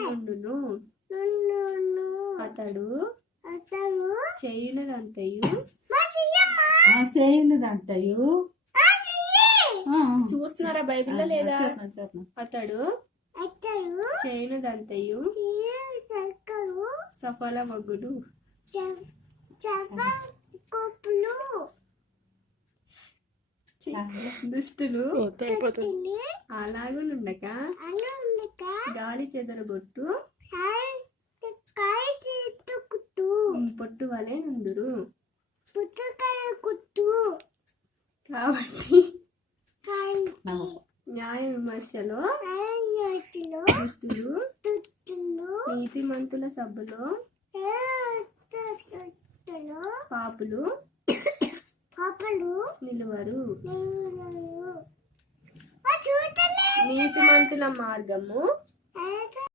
నుండును. అతడు చేయునదంతయు చూస్తున్నారా బైబిల్లో లేదా? అతడు చేయునదంతయు సఫలమగును. దుష్టులు అలాగునుండక గాలి చెదరగొట్టు పొట్టు వలె నుందురు. కాబట్టి న్యాయ విమర్శలో దుష్టులు నీతిమంతుల సభలో పాపులు నిలువరు. నీతిమంతుల మార్గము